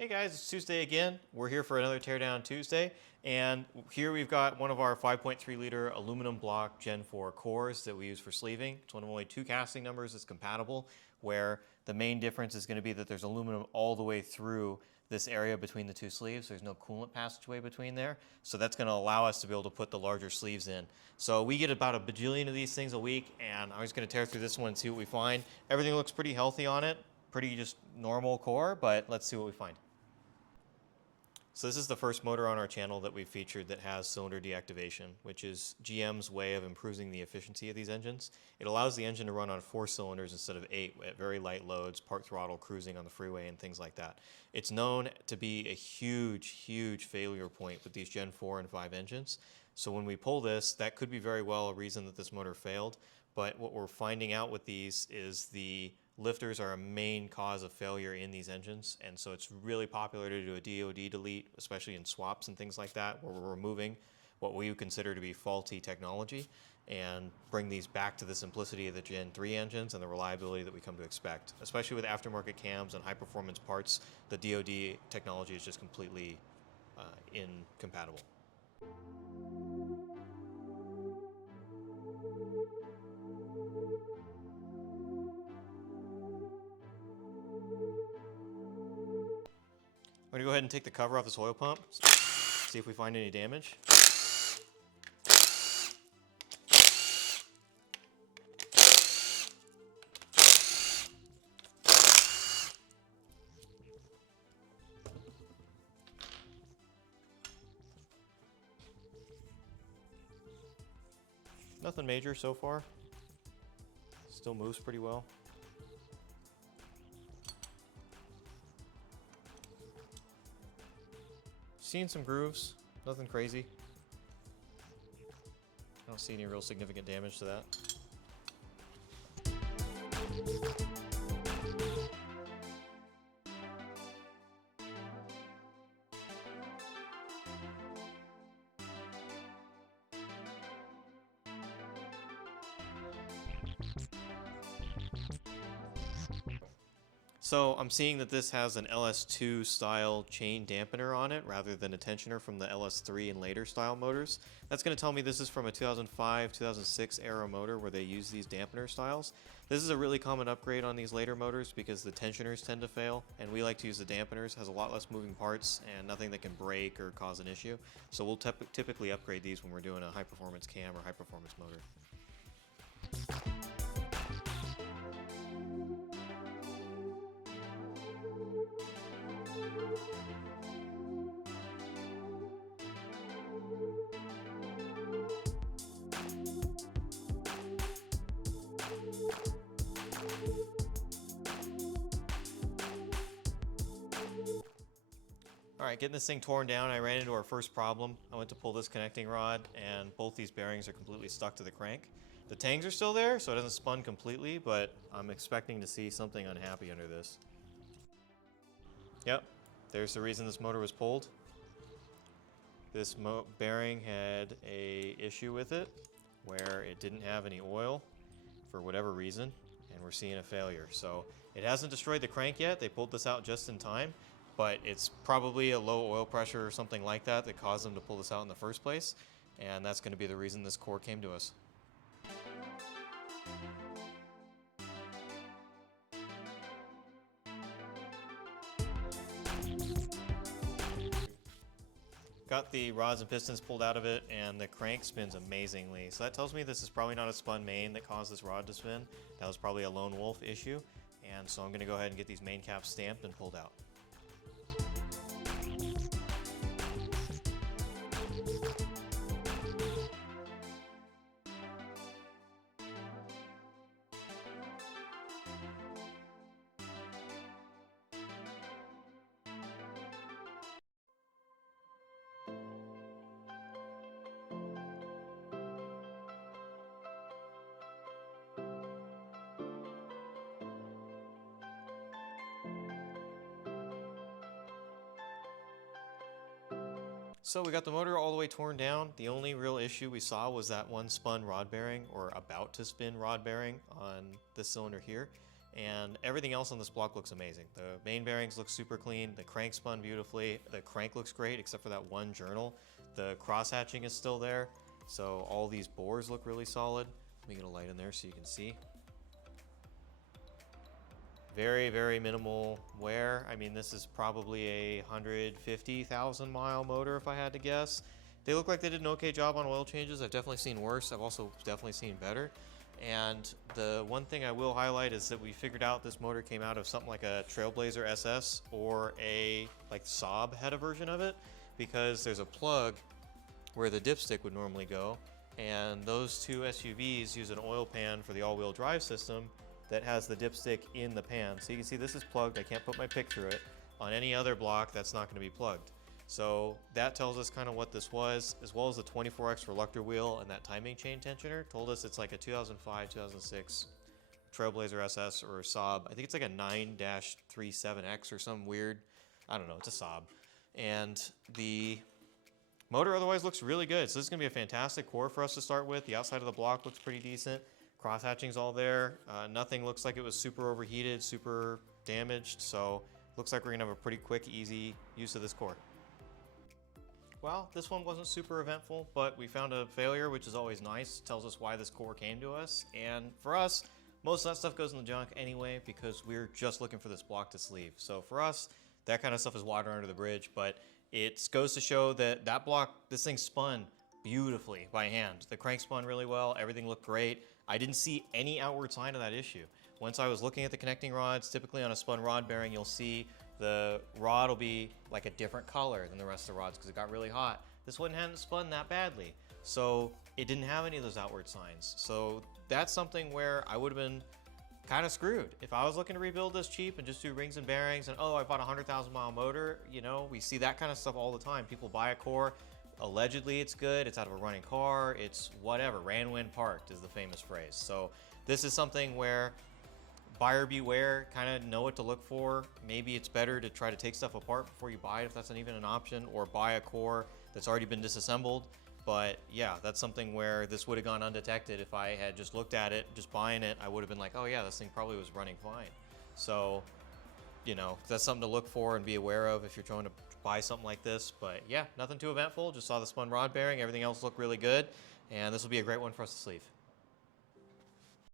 Hey guys, it's Tuesday again. We're here for another Teardown Tuesday, and here we've got one of our 5.3 liter aluminum block Gen 4 cores that we use for sleeving. It's one of only two casting numbers that's compatible, where the main difference is going to be that there's aluminum all the way through this area between the two sleeves. There's no coolant passageway between there, so that's going to allow us to be able to put the larger sleeves in. So we get about a bajillion of these things a week, and I'm just going to tear through this one and see what we find. Everything looks pretty healthy on it, pretty just normal core, but let's see what we find. So this is the first motor on our channel that we've featured that has cylinder deactivation, which is GM's way of improving the efficiency of these engines. It allows the engine to run on 4 cylinders instead of 8 at very light loads, part throttle, cruising on the freeway, and things like that. It's known to be a huge failure point with these Gen 4 and 5 engines. So when we pull this, that could be very well a reason that this motor failed. But what we're finding out with these is the lifters are a main cause of failure in these engines, and so it's really popular to do a DOD delete, especially in swaps and things like that, where we're removing what we would consider to be faulty technology and bring these back to the simplicity of the Gen 3 engines and the reliability that we come to expect. Especially with aftermarket cams and high-performance parts, the DOD technology is just completely incompatible. I'm going to go ahead and take the cover off this oil pump, see if we find any damage. Nothing major so far. Still moves pretty well. Seen some grooves, nothing crazy. I don't see any real significant damage to that. So I'm seeing that this has an LS2 style chain dampener on it rather than a tensioner from the LS3 and later style motors. That's going to tell me this is from a 2005-2006 era motor where they use these dampener styles. This is a really common upgrade on these later motors because the tensioners tend to fail, and we like to use the dampeners. Has a lot less moving parts and nothing that can break or cause an issue. So we'll typically upgrade these when we're doing a high performance cam or high performance motor. Alright, getting this thing torn down, I ran into our first problem. I went to pull this connecting rod, and both these bearings are completely stuck to the crank. The tangs are still there, so it hasn't spun completely, but I'm expecting to see something unhappy under this. Yep, there's the reason this motor was pulled. This bearing had a issue with it, where it didn't have any oil for whatever reason, and we're seeing a failure. So it hasn't destroyed the crank yet. They pulled this out just in time, but it's probably a low oil pressure or something like that that caused them to pull this out in the first place, and that's going to be the reason this core came to us. Got the rods and pistons pulled out of it, and the crank spins amazingly. So that tells me this is probably not a spun main that caused this rod to spin. That was probably a lone wolf issue, and so I'm going to go ahead and get these main caps stamped and pulled out. So we got the motor all the way torn down. The only real issue we saw was that one spun rod bearing, or about to spin rod bearing, on this cylinder here. and everything else on this block looks amazing. The main bearings look super clean, the crank spun beautifully, the crank looks great except for that one journal. The cross hatching is still there, so all these bores look really solid. Let me get a light in there so you can see. Very, very minimal wear. I mean, this is probably a 150,000 mile motor if I had to guess. They look like they did an okay job on oil changes. I've definitely seen worse. I've also definitely seen better. And the one thing I will highlight is that we figured out this motor came out of something like a Trailblazer SS or a like Saab had a version of it, because there's a plug where the dipstick would normally go, and those two SUVs use an oil pan for the all-wheel drive system that has the dipstick in the pan. So you can see this is plugged. I can't put my pick through it. On any other block, that's not going to be plugged. So that tells us kind of what this was, as well as the 24X reluctor wheel and that timing chain tensioner told us it's like a 2005, 2006 Trailblazer SS or Saab. I think it's like a 9-37X or some weird, I don't know, it's a Saab. And the motor otherwise looks really good. So this is going to be a fantastic core for us to start with. The outside of the block looks pretty decent. Cross hatching's all there. Nothing looks like it was super overheated, super damaged. So looks like we're going to have a pretty quick, easy use of this core. Well, this one wasn't super eventful, but we found a failure, which is always nice. It tells us why this core came to us. And for us, most of that stuff goes in the junk anyway, because we're just looking for this block to sleeve. So for us, that kind of stuff is water under the bridge, but it goes to show that that block, this thing spun beautifully by hand. The crank spun really well. Everything looked great. I didn't see any outward sign of that issue. Once I was looking at the connecting rods, typically on a spun rod bearing, you'll see the rod will be like a different color than the rest of the rods because it got really hot. This one hadn't spun that badly, so it didn't have any of those outward signs. So that's something where I would have been kind of screwed. If I was looking to rebuild this cheap and just do rings and bearings and, oh, I bought a 100,000 mile motor, you know, we see that kind of stuff all the time. People buy a core, allegedly it's good, it's out of a running car, it's whatever, ran when parked is the famous phrase. So this is something where buyer beware, kind of know what to look for. Maybe it's better to try to take stuff apart before you buy it if that's not even an option, or buy a core that's already been disassembled. But yeah, that's something where this would have gone undetected. If I had just looked at it, just buying it, I would have been like, oh yeah, this thing probably was running fine. So, you know, that's something to look for and be aware of if you're trying to buy something like this. But yeah, nothing too eventful. Just saw the spun rod bearing. Everything else looked really good. And this will be a great one for us to sleeve.